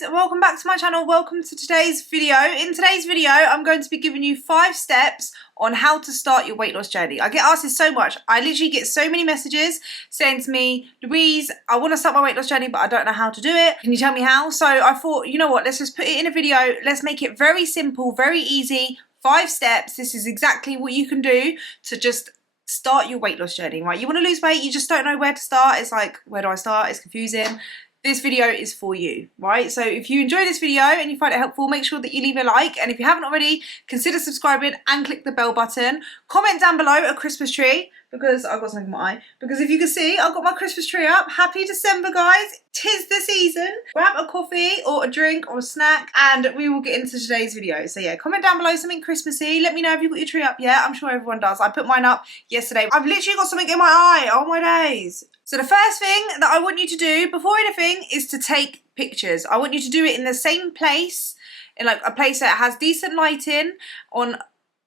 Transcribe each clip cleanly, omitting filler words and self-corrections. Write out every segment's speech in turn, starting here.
guys, welcome back to my channel. Welcome to today's video. In today's video I'm going to be giving you 5 steps on how to start your weight loss journey. I get asked this so much. I literally get so many messages saying to me, Louise, I want to start my weight loss journey but I don't know how to do it. Can you tell me how? So I thought, you know what, let's just put it in a video. Let's make it very simple, very easy. 5 steps. This is exactly what you can do to just start your weight loss journey, right? You want to lose weight, you just don't know where to start. It's like, where do I start? It's confusing. This video is for you, right? So if you enjoy this video and you find it helpful, make sure that you leave a like, and if you haven't already, consider subscribing and click the bell button. Comment down below a Christmas tree, because I've got something in my eye, because if you can see, I've got my Christmas tree up. Happy December, guys. 'Tis the season. Grab a coffee or a drink or a snack and we will get into today's video. So yeah, comment down below something Christmassy. Let me know if you've got your tree up yet. I'm sure everyone does. I put mine up yesterday. I've literally got something in my eye. Oh my days. So the first thing that I want you to do before anything is to take pictures. I want you to do it in the same place, in like a place that has decent lighting on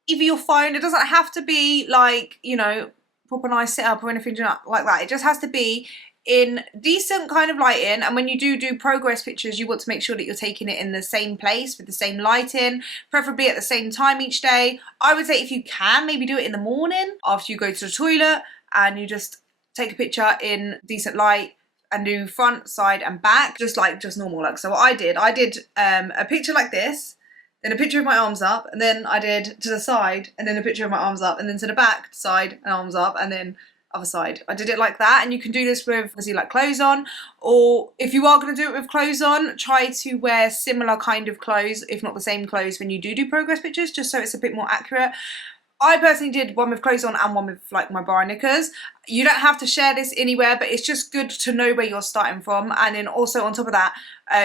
either your phone. It doesn't have to be like, you know, proper nice setup or anything like that. It just has to be in decent kind of lighting, and when you do progress pictures, you want to make sure that you're taking it in the same place with the same lighting, preferably at the same time each day. I would say if you can, maybe do it in the morning after you go to the toilet, and you just take a picture in decent light and do front, side and back, just normal. Like, so what I did a picture like this, then a picture of my arms up, and then I did to the side, and then a picture of my arms up, and then to the back, side and arms up, and then other side. I did it like that, and you can do this with obviously like clothes on, or if you are going to do it with clothes on, try to wear similar kind of clothes, if not the same clothes, when you do progress pictures, just so it's a bit more accurate. I personally did one with clothes on and one with like my bra and knickers. You don't have to share this anywhere, but it's just good to know where you're starting from. And then also on top of that,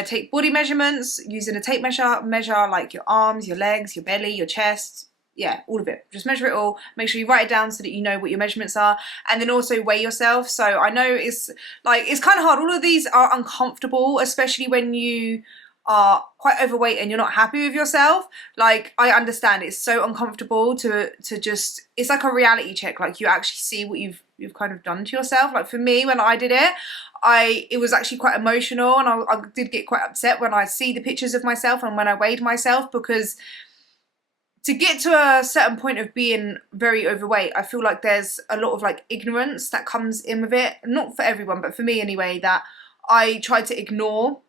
take body measurements using a tape measure like your arms, your legs, your belly, your chest. Yeah, all of it. Just measure it all. Make sure you write it down so that you know what your measurements are, and then also weigh yourself. So I know it's kind of hard. All of these are uncomfortable, especially when you are quite overweight and you're not happy with yourself. Like, I understand it's so uncomfortable to just, it's like a reality check. Like, you actually see what you've kind of done to yourself. Like for me, when I did it, it was actually quite emotional, and I did get quite upset when I see the pictures of myself and when I weighed myself, because to get to a certain point of being very overweight, I feel like there's a lot of like ignorance that comes in with it. Not for everyone, but for me anyway, that I tried to ignore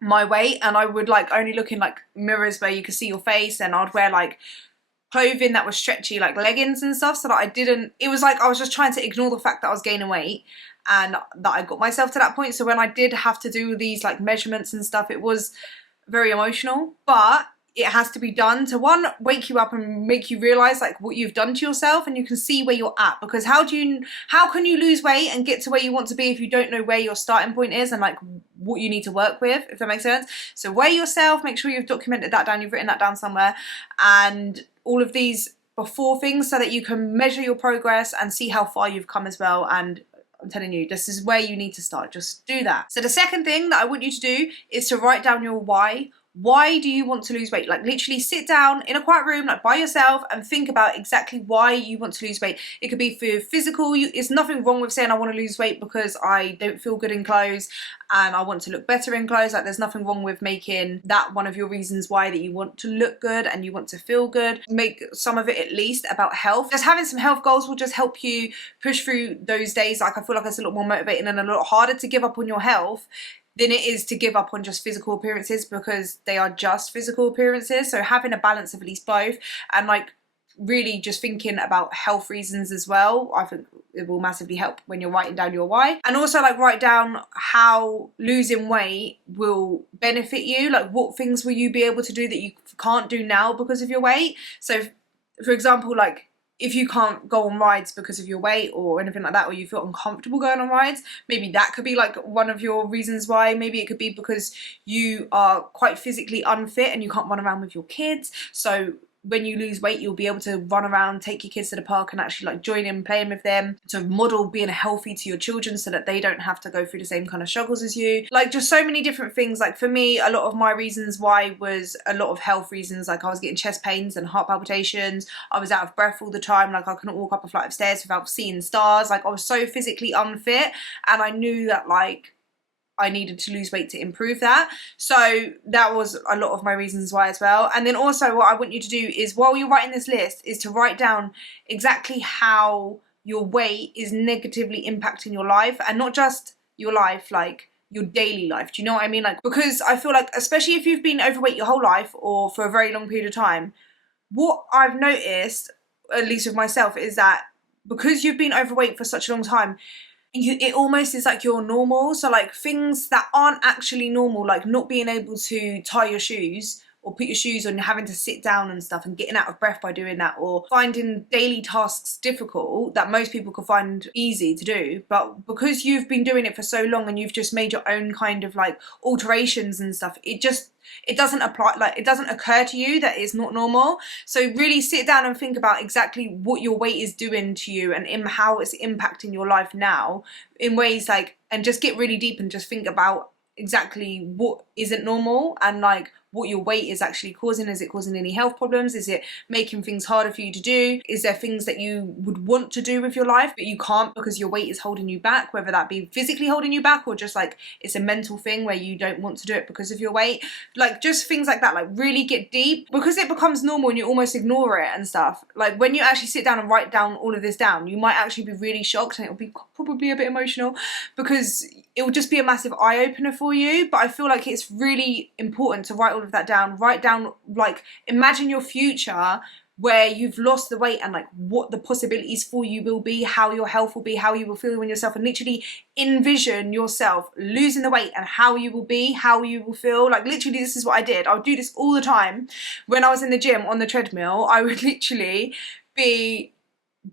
my weight, and I would like only look in like mirrors where you could see your face, and I'd wear like clothing that was stretchy, like leggings and stuff, so that it was like I was just trying to ignore the fact that I was gaining weight and that I got myself to that point. So when I did have to do these like measurements and stuff, it was very emotional, but it has to be done to, one, wake you up and make you realize like what you've done to yourself, and you can see where you're at. Because how can you lose weight and get to where you want to be if you don't know where your starting point is and like what you need to work with, if that makes sense? So weigh yourself, make sure you've documented that down, you've written that down somewhere, and all of these before things, so that you can measure your progress and see how far you've come as well. And I'm telling you, this is where you need to start. Just do that. So the second thing that I want you to do is to write down your why. Why do you want to lose weight? Like, literally sit down in a quiet room, like by yourself, and think about exactly why you want to lose weight. It could be for physical. It's nothing wrong with saying I want to lose weight because I don't feel good in clothes and I want to look better in clothes. Like, there's nothing wrong with making that one of your reasons why, that you want to look good and you want to feel good. Make some of it at least about health. Just having some health goals will just help you push through those days. Like, I feel like it's a lot more motivating and a lot harder to give up on your health than it is to give up on just physical appearances, because they are just physical appearances. So having a balance of at least both, and like really just thinking about health reasons as well, I think it will massively help when you're writing down your why. And also like write down how losing weight will benefit you. Like, what things will you be able to do that you can't do now because of your weight? So for example, like, if you can't go on rides because of your weight or anything like that, or you feel uncomfortable going on rides, maybe that could be like one of your reasons why. Maybe it could be because you are quite physically unfit and you can't run around with your kids. So when you lose weight, you'll be able to run around, take your kids to the park and actually like join in playing with them, to model being healthy to your children so that they don't have to go through the same kind of struggles as you. Like, just so many different things. Like for me, a lot of my reasons why was a lot of health reasons. Like, I was getting chest pains and heart palpitations. I was out of breath all the time. Like, I couldn't walk up a flight of stairs without seeing stars. Like, I was so physically unfit, and I knew that like I needed to lose weight to improve that. So that was a lot of my reasons why as well. And then also what I want you to do is, while you're writing this list, is to write down exactly how your weight is negatively impacting your life, and not just your life, like your daily life. Do you know what I mean? Like, because I feel like, especially if you've been overweight your whole life or for a very long period of time, what I've noticed, at least with myself, is that because you've been overweight for such a long time, it almost is like you're normal. So like things that aren't actually normal, like not being able to tie your shoes or put your shoes on, having to sit down and stuff and getting out of breath by doing that, or finding daily tasks difficult that most people could find easy to do, but because you've been doing it for so long and you've just made your own kind of like alterations and stuff, it doesn't apply, like it doesn't occur to you that it's not normal. So really sit down and think about exactly what your weight is doing to you and how it's impacting your life now in ways like, and just get really deep and just think about exactly what isn't normal and like what your weight is actually causing. Is it causing any health problems? Is it making things harder for you to do? Is there things that you would want to do with your life but you can't because your weight is holding you back, whether that be physically holding you back or just like it's a mental thing where you don't want to do it because of your weight? Like just things like that, like really get deep, because it becomes normal and you almost ignore it and stuff. Like when you actually sit down and write down all of this down, you might actually be really shocked and it'll be probably a bit emotional because it will just be a massive eye-opener for you. But I feel like it's really important to write all of that down. Write down, like, imagine your future where you've lost the weight and like what the possibilities for you will be, how your health will be, how you will feel in yourself, and literally envision yourself losing the weight and how you will be, how you will feel. Like literally, this is what I did. I would do this all the time when I was in the gym on the treadmill. I would literally be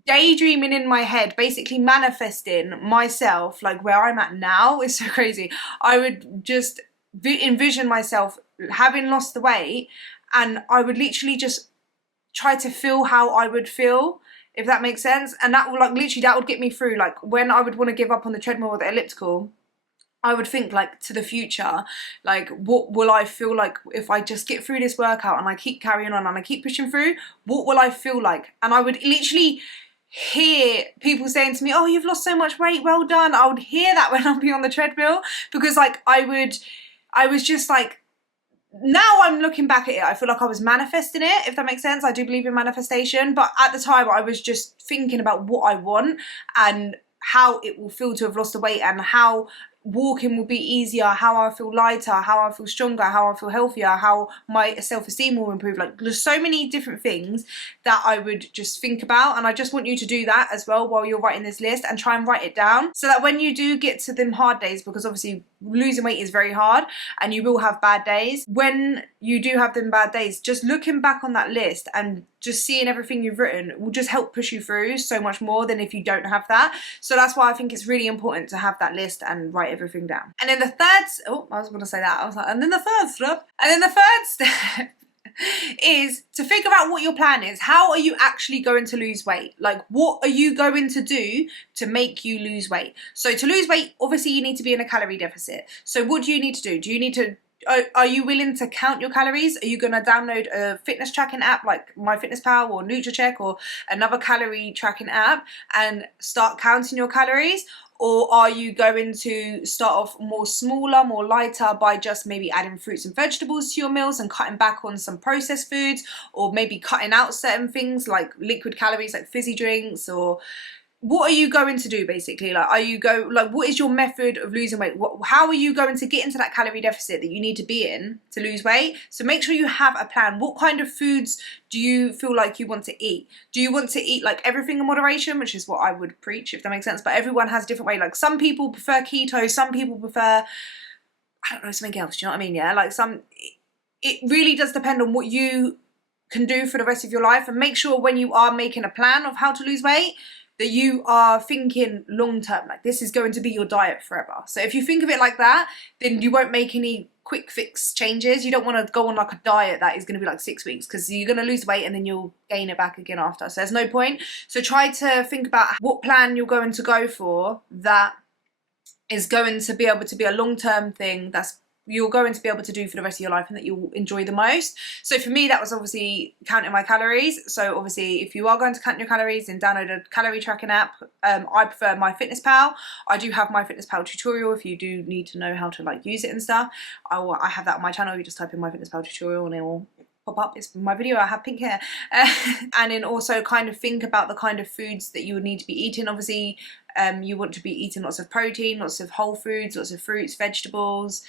daydreaming in my head, basically manifesting myself like where I'm at now. It's so crazy. I would just envision myself having lost the weight, and I would literally just try to feel how I would feel, if that makes sense. And that would like literally, that would get me through. Like when I would want to give up on the treadmill or the elliptical, I would think like to the future, like what will I feel like if I just get through this workout and I keep carrying on and I keep pushing through? What will I feel like? And I would literally hear people saying to me, oh, you've lost so much weight, well done. I would hear that when I'd be on the treadmill, because like I was just like, now I'm looking back at it, I feel like I was manifesting it, if that makes sense. I do believe in manifestation, but at the time I was just thinking about what I want and how it will feel to have lost the weight, and how walking will be easier, how I feel lighter, how I feel stronger, how I feel healthier, how my self-esteem will improve. Like there's so many different things that I would just think about, and I just want you to do that as well while you're writing this list, and try and write it down so that when you do get to them hard days, because obviously losing weight is very hard and you will have bad days, when you do have them bad days, just looking back on that list and just seeing everything you've written will just help push you through so much more than if you don't have that. So that's why I think it's really important to have that list and write everything down. And then the third step is to figure out what your plan is. How are you actually going to lose weight? Like what are you going to do to make you lose weight? So to lose weight, obviously you need to be in a calorie deficit. So what do you need to do? Do you need to are you willing to count your calories? Are you going to download a fitness tracking app like MyFitnessPal or NutriCheck or another calorie tracking app and start counting your calories? Or are you going to start off more smaller, more lighter by just maybe adding fruits and vegetables to your meals and cutting back on some processed foods, or maybe cutting out certain things like liquid calories like fizzy drinks? Or what are you going to do basically? Like what is your method of losing weight? How are you going to get into that calorie deficit that you need to be in to lose weight? So make sure you have a plan. What kind of foods do you feel like you want to eat? Do you want to eat like everything in moderation, which is what I would preach, if that makes sense? But everyone has a different way. Like some people prefer keto, some people prefer, I don't know, something else. Do you know what I mean? Yeah, like it really does depend on what you can do for the rest of your life. And make sure when you are making a plan of how to lose weight, that you are thinking long term, like this is going to be your diet forever. So if you think of it like that, then you won't make any quick fix changes. You don't want to go on like a diet that is going to be like 6 weeks, because you're going to lose weight and then you'll gain it back again after. So there's no point. So try to think about what plan you're going to go for that is going to be able to be a long-term thing that's you're going to be able to do for the rest of your life and that you'll enjoy the most. So for me, that was obviously counting my calories. So obviously if you are going to count your calories, then download a calorie tracking app. I prefer MyFitnessPal. I do have MyFitnessPal tutorial if you do need to know how to like use it and stuff. I have that on my channel. You just type in MyFitnessPal tutorial and it will pop up. It's my video. I have pink hair. And then also kind of think about the kind of foods that you would need to be eating. Obviously you want to be eating lots of protein, lots of whole foods, lots of fruits, vegetables,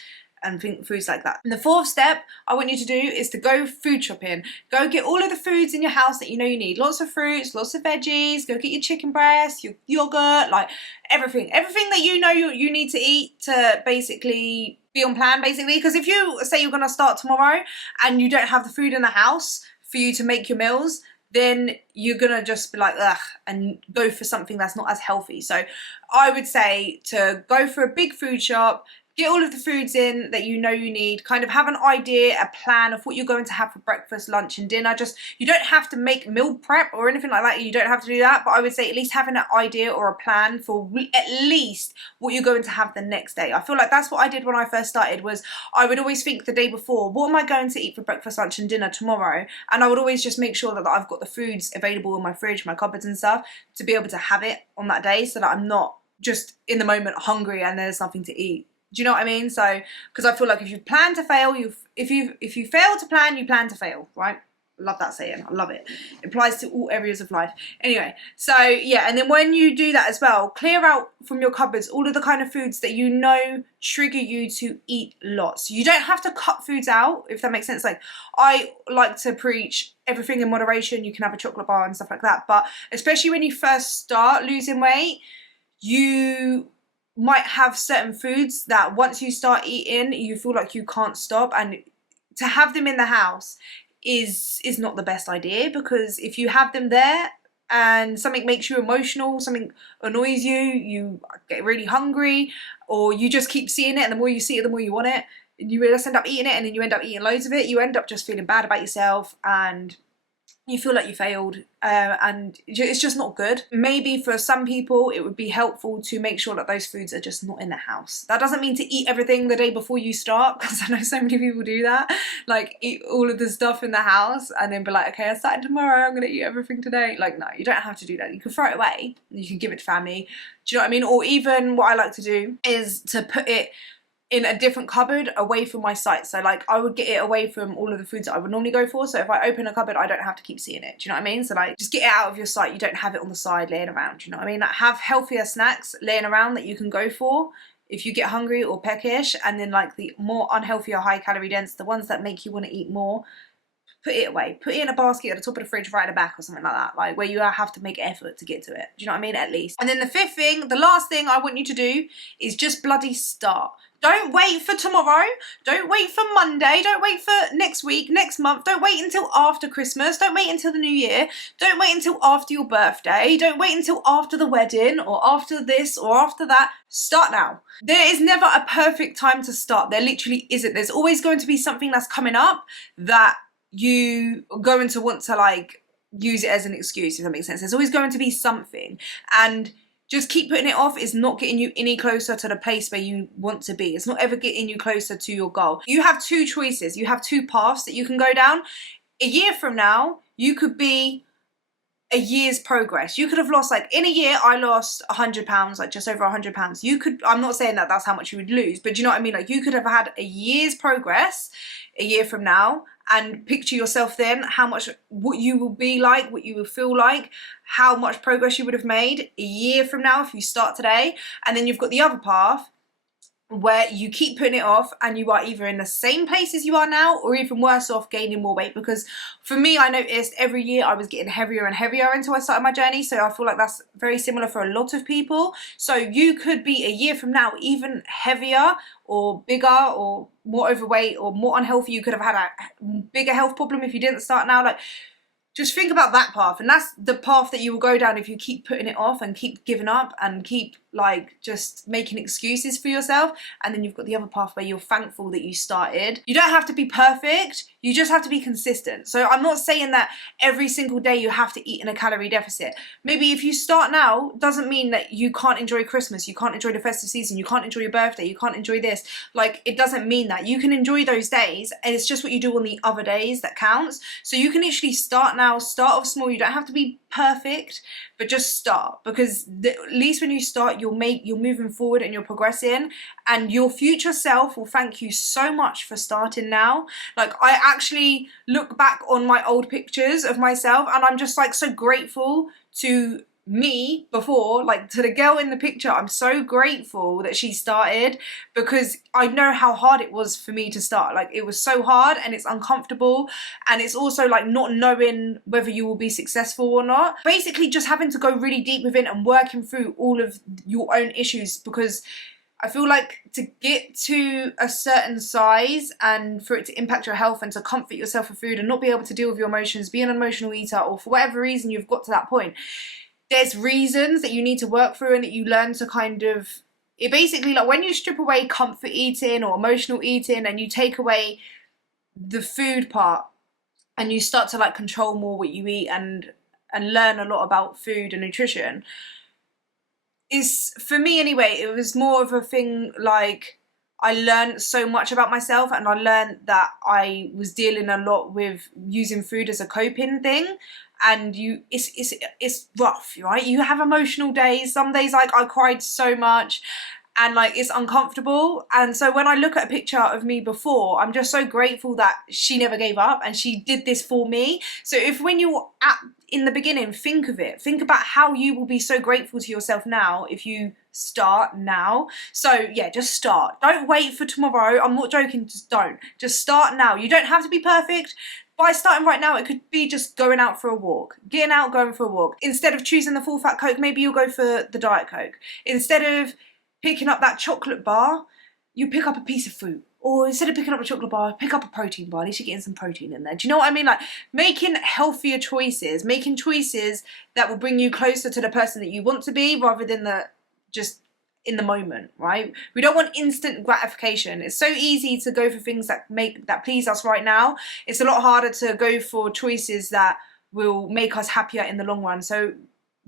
and foods like that. And the fourth step I want you to do is to go food shopping. Go get all of the foods in your house that you know you need. Lots of fruits, lots of veggies. Go get your chicken breast, your yogurt, like everything that you know you need to eat to basically be on plan, basically. Because if you say you're gonna start tomorrow and you don't have the food in the house for you to make your meals, then you're gonna just be like, ugh, and go for something that's not as healthy. So I would say to go for a big food shop, get all of the foods in that you know you need, kind of have an idea, a plan of what you're going to have for breakfast, lunch and dinner. Just, you don't have to make meal prep or anything like that. You don't have to do that. But I would say at least having an idea or a plan for at least what you're going to have the next day. I feel like that's what I did when I first started, was I would always think the day before, what am I going to eat for breakfast, lunch and dinner tomorrow? And I would always just make sure that I've got the foods available in my fridge, my cupboards and stuff, to be able to have it on that day, so that I'm not just in the moment hungry and there's nothing to eat. Do you know what I mean? So, because I feel like if you plan to fail, if you fail to plan, you plan to fail, right? I love that saying. I love it. It applies to all areas of life. Anyway, so yeah, and then when you do that as well, clear out from your cupboards all of the kind of foods that you know trigger you to eat lots. You don't have to cut foods out, if that makes sense. Like, I like to preach everything in moderation. You can have a chocolate bar and stuff like that, but especially when you first start losing weight, you might have certain foods that once you start eating, you feel like you can't stop, and to have them in the house is not the best idea, because if you have them there and something makes you emotional, something annoys you, you get really hungry, or you just keep seeing it, and the more you see it, the more you want it, and you just end up eating it, and then you end up eating loads of it, you end up just feeling bad about yourself, and you feel like you failed, and it's just not good. Maybe for some people it would be helpful to make sure that those foods are just not in the house. That doesn't mean to eat everything the day before you start, because I know so many people do that, like eat all of the stuff in the house and then be like, okay, I started tomorrow, I'm gonna eat everything today. Like, no, you don't have to do that. You can throw it away, you can give it to family. Do you know what I mean? Or even what I like to do is to put it in a different cupboard away from my sight. So like, I would get it away from all of the foods that I would normally go for. So if I open a cupboard, I don't have to keep seeing it. Do you know what I mean? So like, just get it out of your sight. You don't have it on the side laying around. Do you know what I mean? Like, have healthier snacks laying around that you can go for if you get hungry or peckish. And then like the more unhealthy or high calorie dense, the ones that make you want to eat more, put it away. Put it in a basket at the top of the fridge right at the back or something like that, like where you have to make effort to get to it. Do you know what I mean? At least. And then the fifth thing, the last thing I want you to do is just bloody start. Don't wait for tomorrow. Don't wait for Monday. Don't wait for next week, next month. Don't wait until after Christmas. Don't wait until the new year. Don't wait until after your birthday. Don't wait until after the wedding or after this or after that. Start now. There is never a perfect time to start. There literally isn't. There's always going to be something that's coming up that you are going to want to like use it as an excuse, if that makes sense. There's always going to be something, and just keep putting it off is not getting you any closer to the place where you want to be. It's not ever getting you closer to your goal. You have two choices. You have two paths that you can go down. A year from now, you could be a year's progress. You could have lost, like in a year, I lost 100 pounds, like just over 100 pounds. You could, I'm not saying that that's how much you would lose, but do you know what I mean? Like, you could have had a year's progress a year from now, and picture yourself then, how much, what you will be like, what you will feel like, how much progress you would have made a year from now if you start today. And then you've got the other path where you keep putting it off, and you are either in the same place as you are now, or even worse off, gaining more weight. Because for me, I noticed every year I was getting heavier and heavier until I started my journey. So I feel like that's very similar for a lot of people. So you could be a year from now even heavier or bigger or more overweight or more unhealthy. You could have had a bigger health problem if you didn't start now. Like, just think about that path, and that's the path that you will go down if you keep putting it off and keep giving up and keep like just making excuses for yourself, and then you've got the other path where you're thankful that you started. You don't have to be perfect, you just have to be consistent. So I'm not saying that every single day you have to eat in a calorie deficit. Maybe if you start now, doesn't mean that you can't enjoy Christmas, you can't enjoy the festive season, you can't enjoy your birthday, you can't enjoy this. Like, it doesn't mean that. You can enjoy those days, and it's just what you do on the other days that counts. So you can actually start now, start off small. You don't have to be perfect, but just start, because at least when you start, you're moving forward and you're progressing, and your future self will thank you so much for starting now. Like, I actually look back on my old pictures of myself, and I'm just like so grateful to me before, like to the girl in the picture. I'm so grateful that she started, because I know how hard it was for me to start. Like, it was so hard, and it's uncomfortable, and it's also like not knowing whether you will be successful or not. Basically just having to go really deep within and working through all of your own issues, because I feel like to get to a certain size and for it to impact your health and to comfort yourself with food and not be able to deal with your emotions, be an emotional eater, or for whatever reason you've got to that point, there's reasons that you need to work through, and that you learn to kind of, it basically, like when you strip away comfort eating or emotional eating and you take away the food part and you start to like control more what you eat and learn a lot about food and nutrition, is, for me anyway, it was more of a thing like I learned so much about myself, and I learned that I was dealing a lot with using food as a coping thing. And it's rough, right? You have emotional days. Some days, like, I cried so much and like it's uncomfortable. And so when I look at a picture of me before, I'm just so grateful that she never gave up and she did this for me. So if, when you're in the beginning, think of it, think about how you will be so grateful to yourself now if you start now. So yeah, just start. Don't wait for tomorrow. I'm not joking, just don't. Just start now. You don't have to be perfect. By starting right now, it could be just going out for a walk. Getting out, going for a walk. Instead of choosing the full fat Coke, maybe you'll go for the Diet Coke. Instead of picking up that chocolate bar, you pick up a piece of fruit. Or instead of picking up a chocolate bar, pick up a protein bar. At least you're getting some protein in there. Do you know what I mean? Like, making healthier choices. Making choices that will bring you closer to the person that you want to be, rather than just in the moment, right? We don't want instant gratification. It's so easy to go for things that please us right now. It's a lot harder to go for choices that will make us happier in the long run. So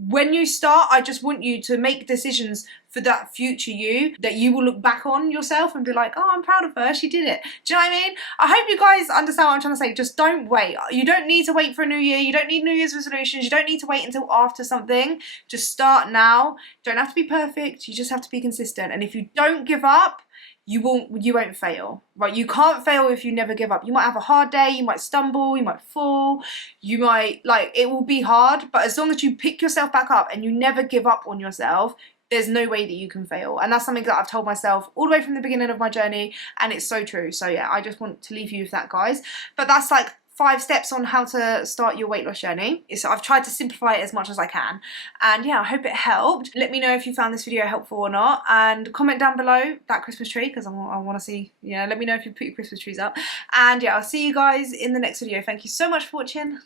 when you start, I just want you to make decisions for that future you, that you will look back on yourself and be like, oh, I'm proud of her, she did it. Do you know what I mean? I hope you guys understand what I'm trying to say. Just don't wait. You don't need to wait for a new year. You don't need New Year's resolutions. You don't need to wait until after something. Just start now. Don't have to be perfect. You just have to be consistent. And if you don't give up, you won't fail, right? You can't fail if you never give up. You might have a hard day, you might stumble, you might fall, you might, like, it will be hard, but as long as you pick yourself back up and you never give up on yourself, there's no way that you can fail. And that's something that I've told myself all the way from the beginning of my journey, and it's so true. So yeah, I just want to leave you with that, guys. But that's like 5 steps on how to start your weight loss journey. So I've tried to simplify it as much as I can. And yeah, I hope it helped. Let me know if you found this video helpful or not. And comment down below that Christmas tree, because I want to see, yeah, let me know if you put your Christmas trees up. And yeah, I'll see you guys in the next video. Thank you so much for watching.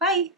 Bye.